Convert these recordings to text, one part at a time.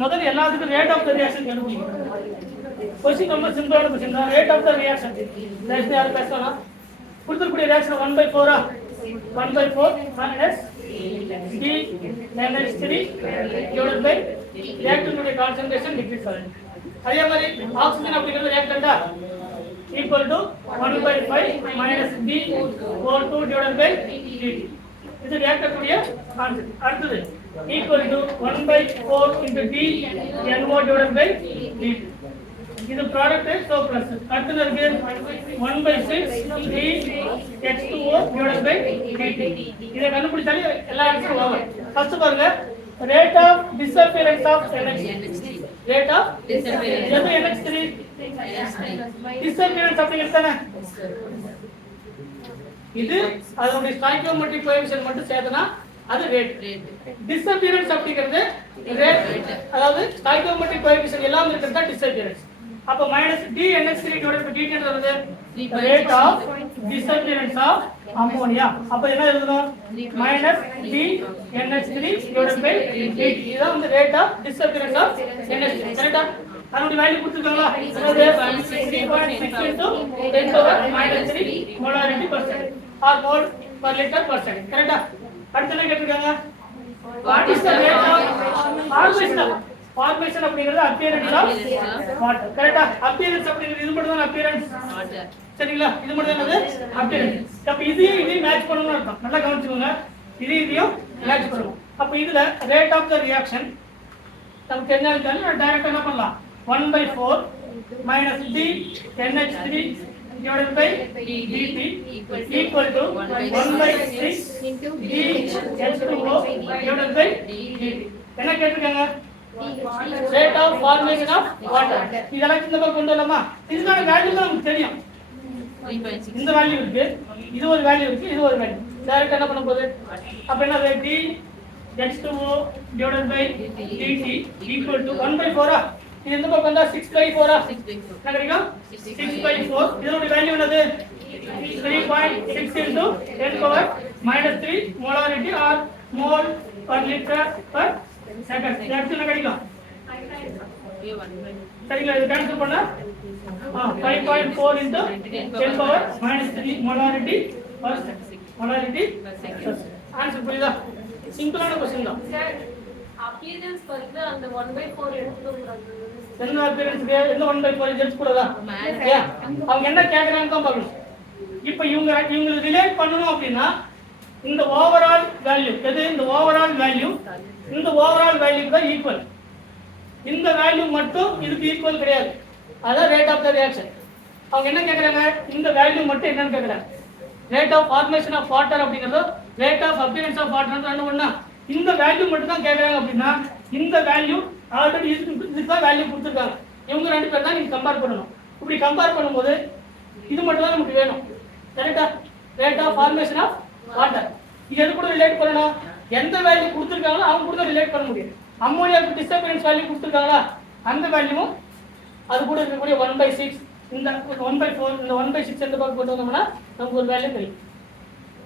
முதல்ல எல்லாத்துக்கும் rate of the reaction கண்டுபிடிக்கணும். கொஸ்டின் ரொம்ப சிம்பிளான கொஸ்டின் தான். Rate of the reaction reaction யாரு பேசலாம்? கொடுத்துருக்கூடிய reaction 1/4 1/4 minus D NH3 divided by reactant concentration decrease ஆகுது. அதே மாதிரி ஆக்சிஜன் அப்படிங்கிறது ரியாக்டண்டா equal to 1/5 minus DO2 divided by DT. இது ரியாக்டன்ட் உடைய கான்செப்ட். அடுத்தது equal to 1/4 into D NO divided by DT. இது ப்ராடக்ட் சோ பிளஸ். அடுத்து இருக்கு 1/6 D H2O divided by DT. இத கண்டுபிடிச்சாலே எல்லா ஆன்சரும் வரும். ஃபர்ஸ்ட் பாருங்க rate of disappearance of NH3. rate of disappearance எது NH3 disappearance அப்படிங்கிறது தானே. இது அதோட ஸ்டாய்கியோமெட்ரிக் கோஎஃபிஷியன்ட் மட்டும் சேர்த்தனா அது ரேட். டிஸ்அப்பியரன்ஸ் அப்படிங்கிறது ரேட், அதாவது ஸ்டாய்கியோமெட்ரிக் கோஎஃபிஷியன்ட் எல்லாம் இருக்கிறது டிஸ்அப்பியரன்ஸ். அப்ப minus DNH3 divided by DT ன்றது rate of disappearance of ammonia. அப்ப என்ன எழுதணும்? Minus DNH3 divided by DT. இதான் வந்து rate of disappearance of NH3. கரெக்ட்டா? அதோட வேல்யூ கொடுத்துருக்காங்களா? அதாவது 3.6 into 10 power minus 3 molarity percent or mole per liter percent. கரெக்ட்டா? அடுத்து என்ன கேட்டிருக்காங்க? What is the rate of formation? Formation அப்படிங்கிறது appearance of water. கரெக்ட்டா? appearance அப்படிங்கிறது இது மட்டும் தான் appearance. சரிங்களா? இது மட்டும் தான் appearance. அப்ப இதையும் மேட்ச் பண்ணனும்னு அர்த்தம். நல்லா கவனிச்சுக்கோங்க. இதையும் மேட்ச் பண்ணனும். அப்ப இதுல rate of the reaction நமக்கு தெரிஞ்சாலும் நான் டைரக்டா என்ன பண்ணலாம்? 1/4 minus D NH3 divided by DT equal to 1/6 D H2O divided by DT. என்ன கேட்டிருக்காங்க? rate of formation of water. இதெல்லாம் இந்த பக்கம் கொண்டு வரலாமா? இதுக்கான வேல்யூ தான் நமக்கு தெரியும். இந்த வேல்யூ இருக்கு, இது ஒரு வேல்யூ இருக்கு, இது ஒரு வேல்யூ. டைரக்டா என்ன பண்ண போகுது? அப்ப என்ன D H2O divided by DT equal to 1/4. இது இந்த பக்கம் வந்தா 6/4. என்ன கிடைக்கும்? 6/4. இதோட வேல்யூ என்னது? 3.6 into 10 power minus 3 molarity or mole per liter per second. இது என்ன கிடைக்கும்? சரிங்களா? இது கேன்சல் பண்ணா 5.4 into 10 power minus 3 molarity per second. molarity answer புரியுதா? சிம்பிளான क्वेश्चन தான். appearance வந்து அந்த 1/4 எடுத்துக்கோங்க. என்ன appearance என்ன 1/4 எடுத்து கூடாதா? அவங்க என்ன கேக்குறாங்க தான் பார்க்கணும். இப்போ இவங்க ரிலேட் பண்ணனும் அப்படினா இந்த ஓவரால் வேல்யூ எது? இந்த ஓவரால் வேல்யூ இந்த ஓவரால் வேல்யூக்கு தான் ஈக்குவல். இந்த வேல்யூ மட்டும் இதுக்கு ஈக்குவல் கிடையாது. அதான் ரேட் ஆஃப் த ரியாக்ஷன். அவங்க என்ன கேக்குறாங்க? இந்த வேல்யூ மட்டும் என்னன்னு கேக்குறாங்க. Rate of formation of water அப்படிங்கிறது rate of appearance of water ரெண்டு ஒண்ணா. இந்த வேல்யூ மட்டும் தான் கேக்குறாங்க அப்படினா இந்த வேல்யூ ஆல்ரெடி இதுக்கு தான் வேல்யூ கொடுத்திருக்காங்க. இவங்க ரெண்டு பேர் தான் நீங்க கம்பேர் பண்ணனும். இப்படி கம்பேர் பண்ணும்போது இது மட்டும் தான் நமக்கு வேணும். கரெக்ட்டா? Rate of formation of water. இது எது கூட ரிலேட் பண்ணனும்? எந்த வேல்யூ கொடுத்திருக்காங்களோ அவங்க கூட ரிலேட் பண்ண முடியும். அம்மோனியாக்கு டிஸ்அப்பியரன்ஸ் வேல்யூ கொடுத்திருக்காங்களா? அந்த வேல்யூவும் அது கூட இருக்கக்கூடிய 1/6 இந்த 1/4 இந்த 1/6 எந்த பக்கம் கொண்டு வந்தோம்னா நமக்கு ஒரு வேல்யூ கிடைக்கும்.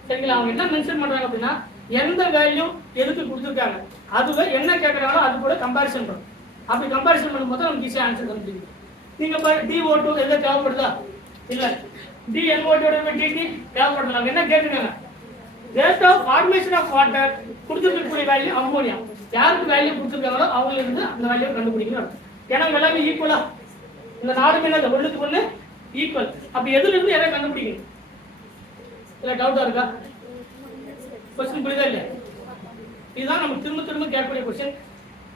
சரிங்களா? அவங்க என்ன மென்ஷன் பண்றாங்க அப்படின்னா எந்த வேல்யூ எதுக்கு கொடுத்திருக்காங்க அதுல என்ன கேக்குறாங்களோ அது கூட கம்பேரிசன் பண்ணும். அப்படி கம்பேரிசன் பண்ணும்போது நமக்கு ஈஸியா ஆன்சர் கண்டுபிடிக்கும். நீங்க DO2 எதை தேவைப்படுதா? இல்ல. DNO divided by DT தேவைப்படுதா? என்ன கேக்குறாங்க? rate of formation of water கொடுத்திருக்கக்கூடிய வேல்யூ அம்மோனியா. யாருக்கு வேல்யூ கொடுத்திருக்காங்களோ அவங்கள இருந்து அந்த வேல்யூ கண்டுபிடிக்கணும். ஏன்னா எல்லாமே ஈக்குவலா. இந்த நாலு மேல ஒண்ணுக்கு ஒண்ணு ஈக்குவல். அப்ப எதுல இருந்து எதை கண்டுபிடிக்கணும்? இல்ல டவுட்டா இருக்கா? क्वेश्चन புரியுதா இல்ல? இதுதான் நம்ம திரும்ப கேட்கக்கூடிய क्वेश्चन.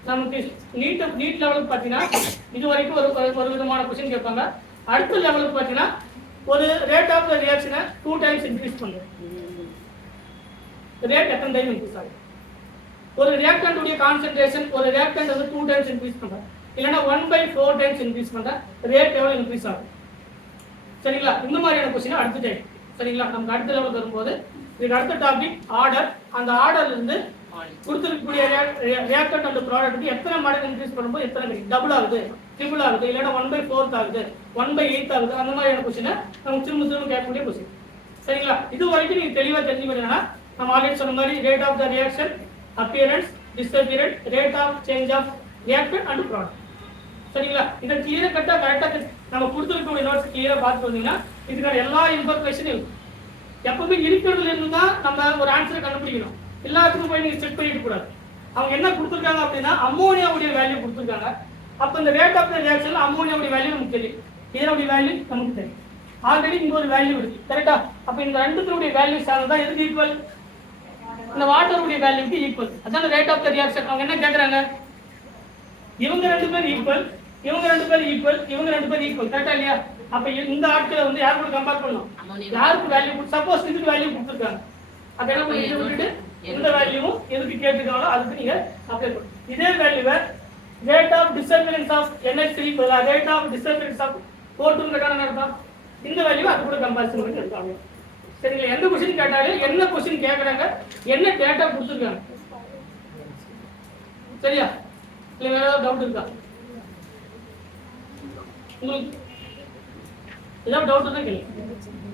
நமக்கு நீட் லெவலுக்கு பாத்தீங்கன்னா இது வரைக்கும் ஒரு விதமான क्वेश्चन கேட்பாங்க. அடுத்த லெவலுக்கு பாத்தீங்கன்னா ஒரு ரேட் ஆஃப் தி ரியாக்ஷனை 2 டைம்ஸ் இன்கிரீஸ் பண்ணுங்க. ரேட் எத்தனை டைம் இன்கிரீஸ் ஆகும்? ஒரு ரியாக்டன்ட் உடைய கான்சன்ட்ரேஷன் ஒரு ரியாக்டன்ட் வந்து 2 டைம்ஸ் இன்கிரீஸ் பண்றா இல்லனா 1/4 டைம்ஸ் இன்கிரீஸ் பண்றா ரேட் எவ்வளவு இன்கிரீஸ் ஆகும்? சரிங்களா? இந்த மாதிரியான क्वेश्चन அடுத்த டைம். சரிங்களா? நமக்கு அடுத்த லெவலுக்கு வரும்போது இது அடுத்த டாபிக் ஆர்டர். அந்த ஆர்டர்ல இருந்து கொடுத்திருக்கக்கூடிய ரியாக்டன்ட் அந்த ப்ராடக்ட்க்கு எத்தனை மடங்கு இன்கிரீஸ் பண்ணும்போது எத்தனை டபுள் ஆகுது, ட்ரிபிள் ஆகுது, இல்லனா 1/4 ஆகுது, 1/8 ஆகுது, அந்த மாதிரியான क्वेश्चन நம்ம திரும்ப கேட்கக்கூடிய क्वेश्चन. சரிங்களா? இது வரைக்கும் நீங்க தெளிவா தெரிஞ்சுக்கணும்னா நம்ம ஆல்ரெடி சொன்ன மாதிரி rate of the reaction, appearance, disappearance, rate of change of reactant and product. சரிங்களா? இதை கிளியரா கட்டா கரெக்டா நம்ம கொடுத்துருக்கக்கூடிய நோட்ஸ் கிளியரா பார்த்து வந்தீங்கன்னா இதுக்கான எல்லா இன்ஃபர்மேஷனும் இருக்கும். எப்பவுமே இருக்கிறதுல இருந்து தான் நம்ம ஒரு ஆன்சரை கண்டுபிடிக்கணும். எல்லாத்துக்கும் போய் நீங்க செக் பண்ணிட்டு கூடாது. அவங்க என்ன கொடுத்துருக்காங்க அப்படின்னா அம்மோனியாவுடைய வேல்யூ கொடுத்துருக்காங்க. அப்போ இந்த ரேட் ஆஃப் த ரியாக்ஷன்ல அம்மோனியாவுடைய வேல்யூ நமக்கு தெரியும், இதனுடைய வேல்யூ நமக்கு தெரியும். ஆல்ரெடி இங்க ஒரு வேல்யூ இருக்கு, கரெக்டா? அப்போ இந்த ரெண்டுத்துடைய வேல்யூ சேர்ந்தா எதுக்கு ஈக்குவல்? இந்த வாட்டருடைய வேல்யூக்கு ஈக்குவல். அதான் ரேட் ஆஃப் த ரியாக்ஷன். அவங்க என்ன கேட்கறாங்க? இவங்க ரெண்டு பேர் ஈக்குவல், இவங்க ரெண்டு பேர் ஈக்குவல், இவங்க ரெண்டு பேர் ஈக்குவல், கரெக்டா இல்லையா? அப்ப இந்த ஆட்களை வந்து யார் கூட கம்பேர் பண்ணணும்? யாருக்கு வேல்யூ? சப்போஸ் இதுக்கு வேல்யூ கொடுத்துருக்காங்க, அப்ப என்ன பண்ணி விட்டுட்டு இந்த வேல்யூவும் எதுக்கு கேட்டுருக்காங்களோ அதுக்கு நீங்க அப்ளை பண்ணணும். இதே வேல்யூவை rate of disappearance of NH3 rate of disappearance of O2 கேட்டாங்க அர்த்தம். இந்த வேல்யூ அது கூட கம்பேரிசன் பண்ணி எடுத்தாங்க. சரிங்களா? எந்த கொஸ்டின் கேட்டாலும் என்ன கொஸ்டின் கேட்கறாங்க, என்ன டேட்டா கொடுத்துருக்காங்க. சரியா? இல்ல வேற ஏதாவது டவுட் இருக்கா உங்களுக்கு? ஏதாவது டவுட் இருந்தா கேளுங்க.